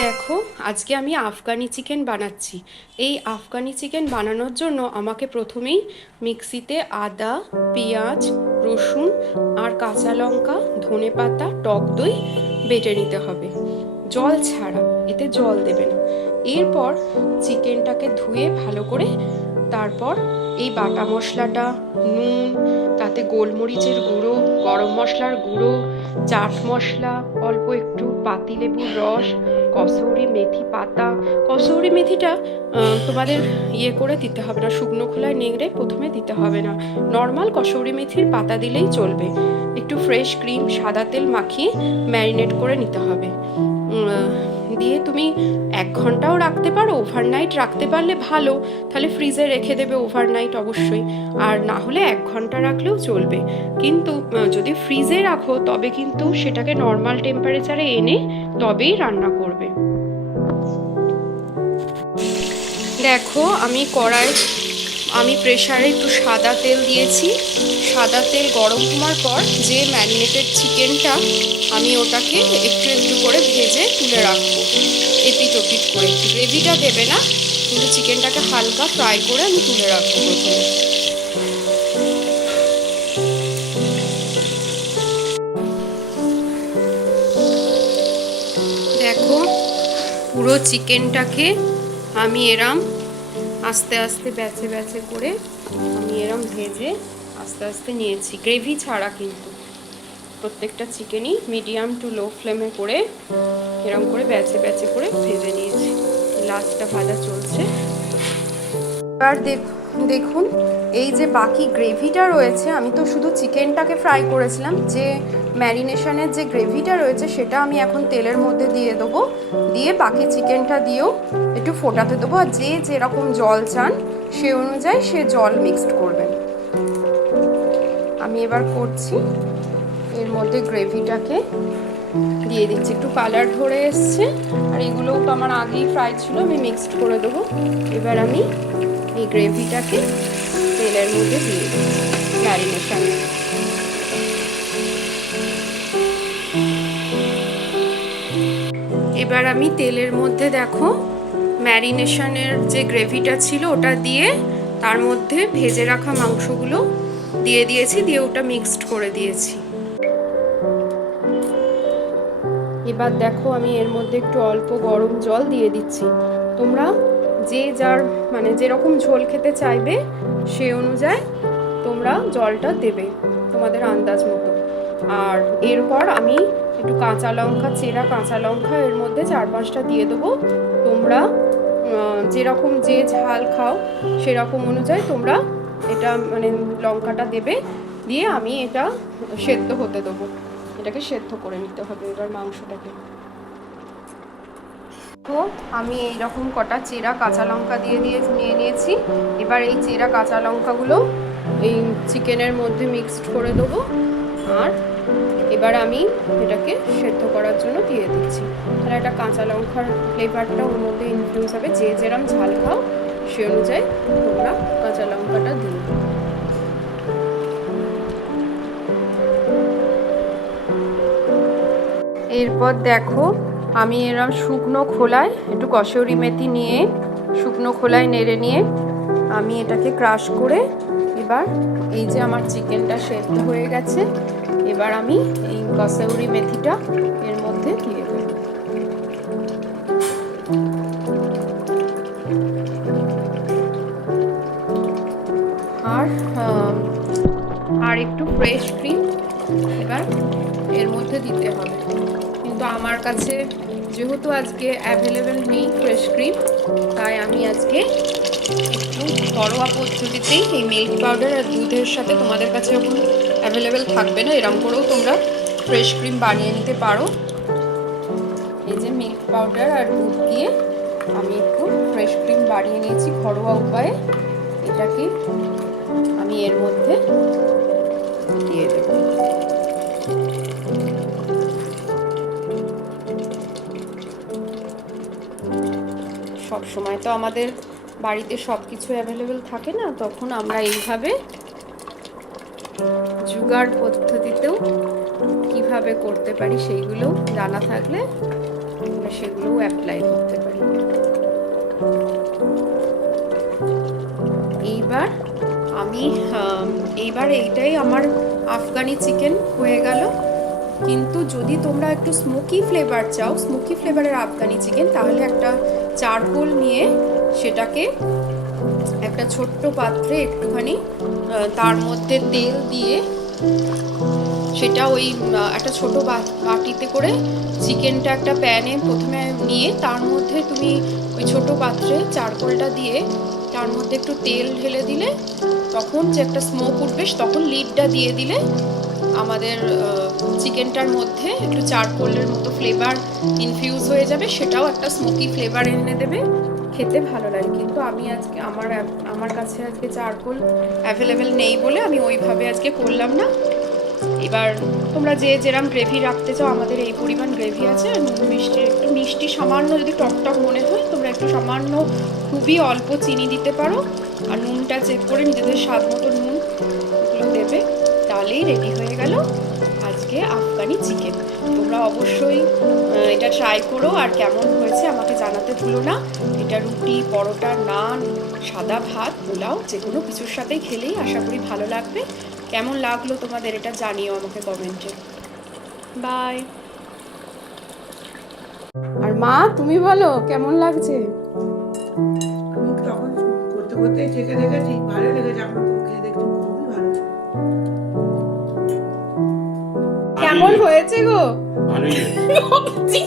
দেখো, আজকে আমি আফগানি চিকেন বানাচ্ছি। এই আফগানি চিকেন বানানোর জন্য আমাকে প্রথমেই মিক্সিতে আদা, পেঁয়াজ, রসুন আর কাঁচা লঙ্কা, ধনেপাতা, টক দই বেটে নিতে হবে, জল ছাড়া। এতে জল দেবে না। এরপর চিকেনটাকে ধুয়ে ভালো করে তারপর এই বাটা মশলাটা, নুন, তাতে গোলমরিচের গুঁড়ো, গরম মশলার গুঁড়ো, চাট মশলা, অল্প একটু পাতিলেবুর রস, কসৌরি মেথি পাতা। কসৌরি মেথিটা তোমাদের করে দিতে হবে না, শুকনো খোলায় নেড়ে প্রথমে দিতে হবে না, নর্মাল কসৌরি মেথির পাতা দিলেই চলবে। একটু ফ্রেশ ক্রিম, সাদা তেল মাখিয়ে ম্যারিনেট করে নিতে হবে। দিয়ে তুমি 1 ঘন্টাও রাখতে পারো, ওভারনাইট রাখতে পারলে ভালো, তাহলে ফ্রিজে রেখে দেবে ওভারনাইট অবশ্যই। আর না হলে 1 ঘন্টা রাখলেও চলবে। কিন্তু যদি ফ্রিজে রাখো তবে কিন্তু সেটাকে নর্মাল টেম্পারেচারে এনে তবেই রান্না করবে। দেখো, আমি প্রেসারে একটু সাদা তেল দিয়েছি। সাদা তেল গরম হওয়ার পর যে ম্যারিনেটেড চিকেনটা, আমি ওটাকে একটু একটু করে ভেজে তুলে রাখবো, এপিট ওপিট করে। গ্রেভিটা দেবে না, কিন্তু চিকেনটাকে হালকা ফ্রাই করে আমি তুলে রাখবো প্রথমে। দেখো, পুরো চিকেনটাকে আমি এরম আস্তে আস্তে ব্যাচে ব্যাচে করে আমি এরম ভেজে আস্তে আস্তে নিয়েছি, গ্রেভি ছাড়া। কিন্তু প্রত্যেকটা চিকেনই মিডিয়াম টু লো ফ্লেমে করে এরম করে ব্যাচে ব্যাচে করে ভেজে নিয়েছি। লাস্টটা ভাজা চলছে। এবার দেখুন, এই যে বাকি গ্রেভিটা রয়েছে, আমি তো শুধু চিকেনটাকে ফ্রাই করেছিলাম, যে ম্যারিনেশনের যে গ্রেভিটা রয়েছে সেটা আমি এখন তেলের মধ্যে দিয়ে দেবো। দিয়ে বাকি চিকেনটা দিয়েও একটু ফোটাতে দেবো, আর যে যেরকম জল চান সে অনুযায়ী সে জল মিক্সড করবেন। আমি এবার করছি, এর মধ্যে গ্রেভিটাকে দিয়ে দিচ্ছি। একটু কালার ধরে এসছে, আর এগুলোও তো আমার আগেই ফ্রাই ছিল, আমি মিক্সড করে দেবো। এবার আমি এই গ্রেভিটাকে তেলের মধ্যে দিয়ে দিই ম্যারিনেশন। এবার আমি তেলের মধ্যে দেখো ম্যারিনেশনের যে গ্রেভিটা ছিল ওটা দিয়ে তার মধ্যে ভেজে রাখা মাংসগুলো দিয়ে দিয়েছি, দিয়ে ওটা মিক্সড করে দিয়েছি। এবার দেখো, আমি এর মধ্যে একটু অল্প গরম জল দিয়ে দিচ্ছি। তোমরা যে যার মানে যেরকম ঝোল খেতে চাইবে সে অনুযায়ী তোমরা জলটা দেবে তোমাদের আন্দাজ মতো। আর এরপর আমি একটু কাঁচা লঙ্কা, চেরা কাঁচা লঙ্কা এর মধ্যে 4-5টা দিয়ে দেবো। তোমরা যেরকম যে ঝাল খাও সেরকম অনুযায়ী তোমরা এটা মানে লঙ্কাটা দেবে। দিয়ে আমি এটা সেদ্ধ হতে দেবো, এটাকে সেদ্ধ করে নিতে হবে এবার মাংসটাকে। তো আমি এইরকম কটা চেরা কাঁচা লঙ্কা নিয়ে নিয়েছি। এবার এই চেরা কাঁচা লঙ্কাগুলো এই চিকেনের মধ্যে মিক্সড করে দেবো, আর এবার আমি এটাকে সেদ্ধ করার জন্য দিয়ে দিচ্ছি। তাহলে একটা কাঁচা লঙ্কার ফ্লেভারটা ওর মধ্যে ইনফ্লুয়েন্স হবে। যে যেরকম ঝাল খাও সে অনুযায়ী তোমরা কাঁচা লঙ্কাটা দিও। এরপর দেখো, আমি এরকম শুকনো খোলায় একটু কসৌরি মেথি নিয়ে শুকনো খোলায় নেড়ে নিয়ে আমি এটাকে ক্রাশ করে, এবার এই যে আমার চিকেনটা সেদ্ধ হয়ে গেছে, এবার আমি এই কসৌরি মেথিটা এর মধ্যে দিয়ে দেব। আর একটু ফ্রেশ ক্রিম এবার এর মধ্যে দিতে হবে। কিন্তু আমার কাছে যেহেতু আজকে অ্যাভেলেবেল নেই ফ্রেশ ক্রিম, তাই আমি আজকে একটু ঘরোয়া পদ্ধতিতেই এই মিল্ক পাউডার আর দুধের সাথে, তোমাদের কাছে যখন অ্যাভেলেবেল থাকবে না এরম করেও তোমরা ফ্রেশ ক্রিম বানিয়ে নিতে পারো। এই যে মিল্ক পাউডার আর দুধ দিয়ে আমি একটু ফ্রেশ ক্রিম বানিয়ে নিয়েছি ঘরোয়া উপায়ে। এটাকে আমি এর মধ্যে দিয়ে দেব। সব সময় তো আমাদের বাড়িতে সব কিছু অ্যাভেলেবেল থাকে না, তখন আমরা এইভাবে জুগাড় পদ্ধতিতেও কিভাবে করতে পারি সেইগুলো জানা থাকলে সেগুলোও অ্যাপ্লাই করতে পারি। এইবার এইটাই আমার আফগানি চিকেন হয়ে গেল। কিন্তু যদি তোমরা একটু স্মোকি ফ্লেভার চাও, স্মোকি ফ্লেভারের আফগানি চিকেন, তাহলে একটা চারকোল নিয়ে সেটাকে একটা ছোট্ট পাত্রে একটুখানি তার মধ্যে তেল দিয়ে সেটা ওই একটা ছোট বাটিতে করে চিকেনটা একটা প্যানে প্রথমে নিয়ে তার মধ্যে তুমি ওই ছোট পাত্রে চারকোলটা দিয়ে তার মধ্যে একটু তেল ঢেলে দিলে, তখন যে একটা স্মোক উঠবে তখন লিডটা দিয়ে দিলে আমাদের চিকেনটার মধ্যে একটু চারকোলের মতো ফ্লেভার ইনফিউজ হয়ে যাবে, সেটাও একটা স্মোকি ফ্লেভার এনে দেবে, খেতে ভালো লাগে। কিন্তু আমি আজকে আমার কাছে আজকে চারকোল অ্যাভেলেবেল নেই বলে আমি ওইভাবে আজকে করলাম না। এবার তোমরা যে যেরকম গ্রেভি রাখতে চাও, আমাদের এই পরিমাণ গ্রেভি আছে। নুন মিষ্টি একটু মিষ্টি সামান্য যদি টক মনে হয় তোমরা একটু সামান্য খুবই অল্প চিনি দিতে পারো, আর নুনটা চেক করে নিজেদের স্বাদ মতো নুন ওগুলো দেবে, তাহলেই রেডি হয়ে গেল আজকে আফগানি চিকেন। তোমরা অবশ্যই এটা ট্রাই করো, আর কেমন হয়েছে আমাকে জানাতে ভুলো না। এটা রুটি, পরোটা, নান, সাদা ভাত, পোলাও যে কোনো কিছুর সাথেই খেলেই আশা করি ভালো লাগবে। কেমন লাগলো তোমাদের এটা জানিও আমাকে কমেন্টে। বাই। আর মা তুমি বলো কেমন লাগছে? আমি তখন করতে করতে চেখে দেখেছি, ভালো লেগেছে। এখন তো খেয়ে দেখছি খুবই ভালো। কেমন হয়েছে গো? ভালোই হয়েছে।